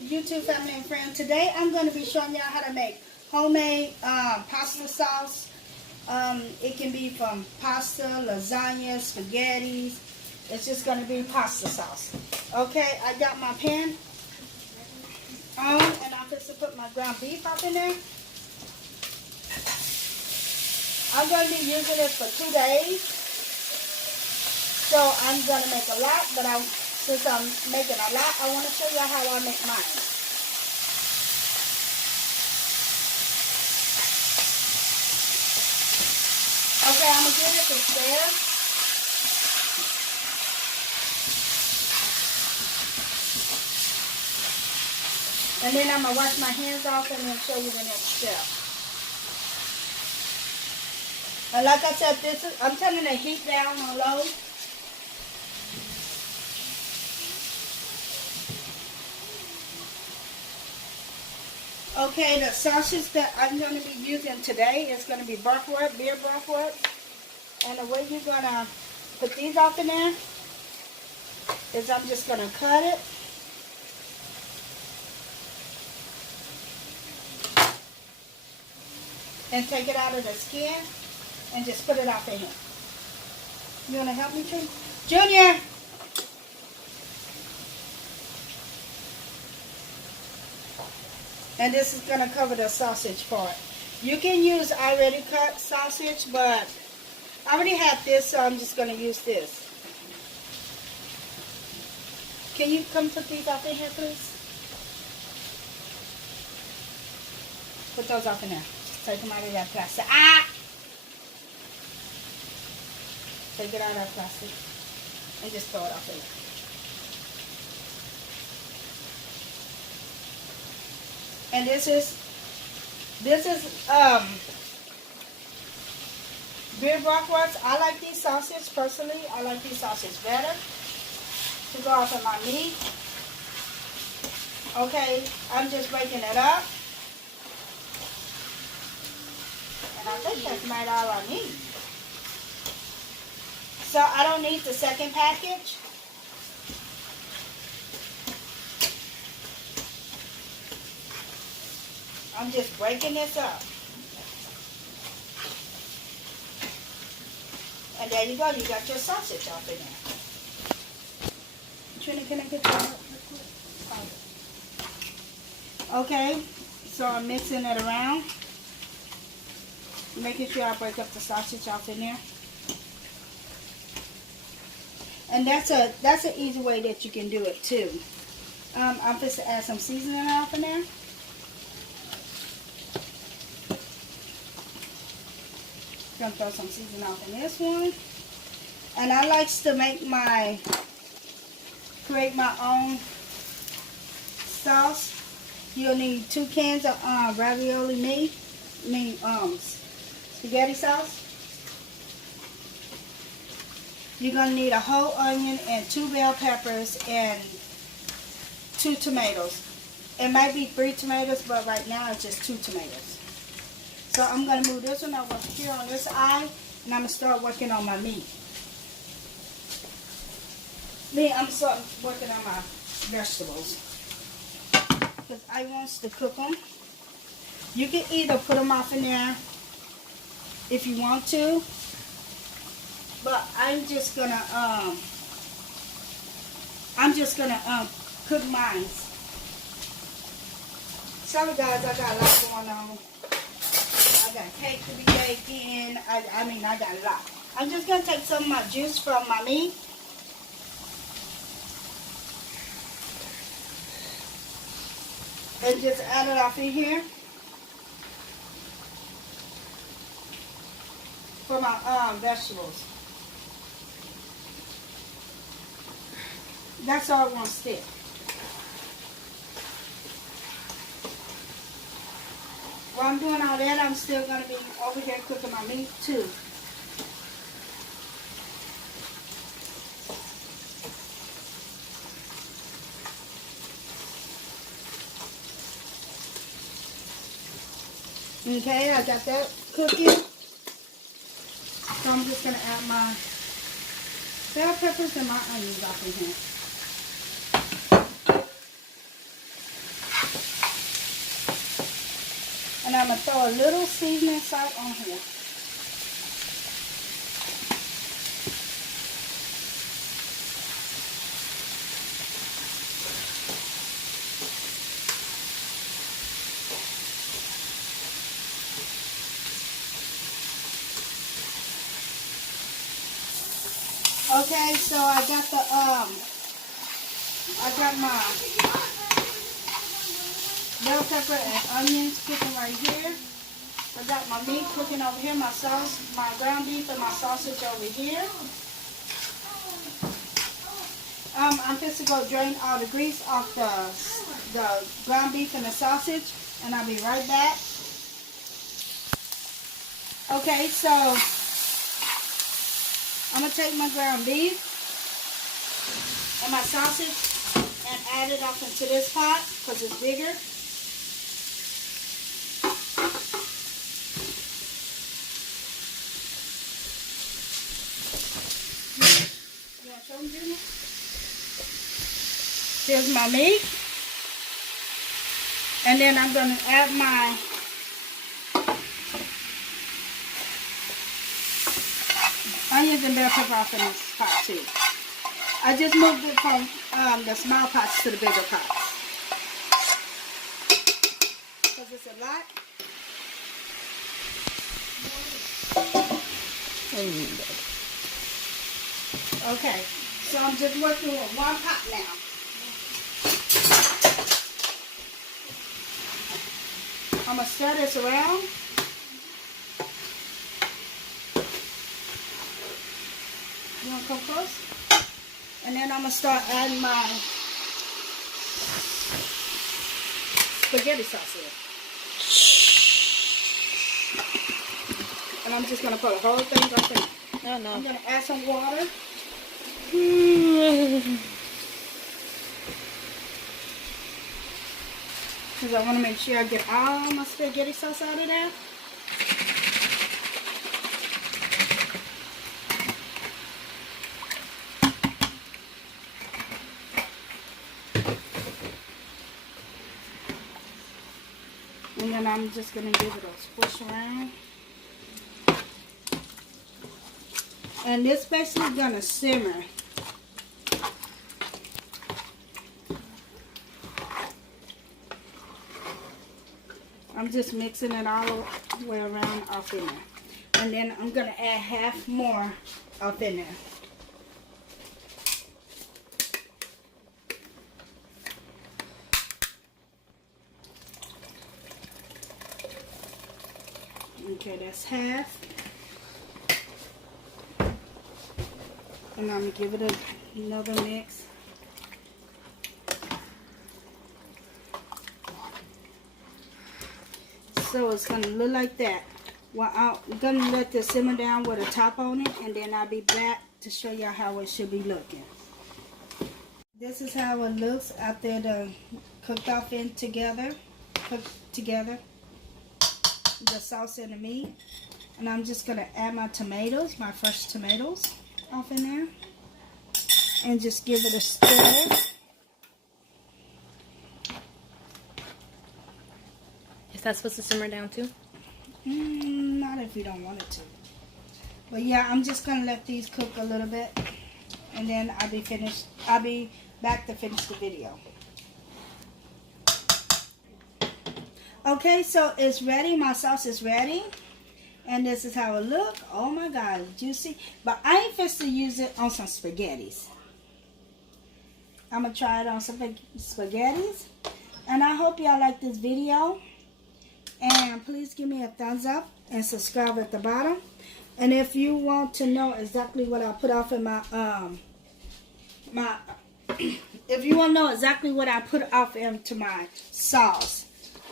YouTube family and friends. Today I'm going to be showing y'all how to make homemade pasta sauce. It can be from pasta, lasagna, spaghetti. It's just going to be pasta sauce. Okay, I got my pan on and I'm just going to put my ground beef up in there. I'm going to be using it for 2 days. So I'm going to make a lot, but since I'm making a lot, I want to show you how I make mine. Okay, I'm going to give it to stir. And then I'm going to wash my hands off and then show you the next step. And like I said, I'm turning the heat down on low. Okay, the sausage that I'm going to be using today is going to be buckwheat, beer buckwheat. And the way you're going to put these off in there is I'm just going to cut it. And take it out of the skin and just put it off in here. You want to help me, Tree? Junior! And this is going to cover the sausage part. You can use already cut sausage, but I already have this, so I'm just going to use this. Can you come put these off in here, please? Put those off in there. Take them out of that plastic. Ah! Take it out of that plastic. And just throw it off in there. And this is beer brockwurst. I like these sausages personally. I like these sausages better to go off of my meat. Okay, I'm just breaking it up. And I think that's about all I need. So I don't need the second package. I'm just breaking this up. And there you go. You got your sausage off in there. Trina, can I get that up real quick? Okay. So I'm mixing it around. Making sure I break up the sausage off in there. And that's an easy way that you can do it too. I'm just to add some seasoning off in there. Gonna throw some seasoning off in this one. And I like to create my own sauce. You'll need 2 cans of ravioli meat. Spaghetti sauce. You're gonna need a whole onion and 2 bell peppers and 2 tomatoes. It might be 3 tomatoes, but right now it's just 2 tomatoes. So I'm going to move this one over here on this eye, and I'm going to start working on my meat. I'm starting working on my vegetables, because I want to cook them. You can either put them off in there if you want to, but I'm just going to cook mine. Sorry guys, I got a lot going on. I got cake to be baking. I got a lot. I'm just going to take some of my juice from my meat. And just add it off in here. For my vegetables. That's all I want to stick. While I'm doing all that, I'm still going to be over here cooking my meat too. Okay, I got that cooking. So I'm just going to add my bell peppers and my onions off in here. And I'm going to throw a little seasoning salt on here. Okay, so I got my bell pepper and onions cooking right here. I got my meat cooking over here, my sauce, my ground beef and my sausage over here. I'm just to go drain all the grease off the ground beef and the sausage, and I'll be right back. Okay, so I'm going to take my ground beef and my sausage and add it off into this pot because it's bigger. You want to show them, Junior? Here's my meat. And then I'm going to add my onions and bell pepper off in this pot too. I just moved it from the small pots to the bigger pots because it's a lot. Okay, so I'm just working with one pot now. I'm going to stir this around. You want to come close? And then I'm going to start adding my spaghetti sauce in. And I'm just going to put the whole thing up in. No, no. I'm going to add some water. Because I want to make sure I get all my spaghetti sauce out of there. And then I'm just going to give it a squish around. And this basically going to simmer. I'm just mixing it all the way around off in there. And then I'm going to add half more up in there. Okay, that's half. And I'm going to give it another mix. So it's going to look like that. Well, I'm going to let this simmer down with a top on it, and then I'll be back to show y'all how it should be looking. This is how it looks after the cooked off in together. Cooked together. The sauce and the meat. And I'm just going to add my tomatoes, my fresh tomatoes off in there. And just give it a stir. Is that supposed to simmer down too? Not if you don't want it to. But yeah, I'm just going to let these cook a little bit. And then I'll be finished. I'll be back to finish the video. Okay, so it's ready. My sauce is ready. And this is how it look. Oh my God, it's juicy. But I ain't fixed to use it on some spaghettis. I'm going to try it on some spaghettis. And I hope y'all like this video. And please give me a thumbs up and subscribe at the bottom. And if you want to know exactly what I put off in my if you want to know exactly what I put off into my sauce,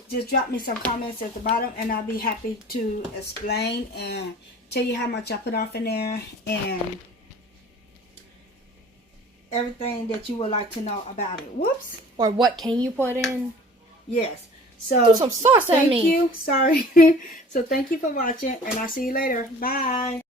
just drop me some comments at the bottom and I'll be happy to explain and tell you how much I put off in there and everything that you would like to know about it. Whoops. Or what can you put in? Yes. So do some sauce at me. Thank you. Sorry. So thank you for watching and I'll see you later. Bye.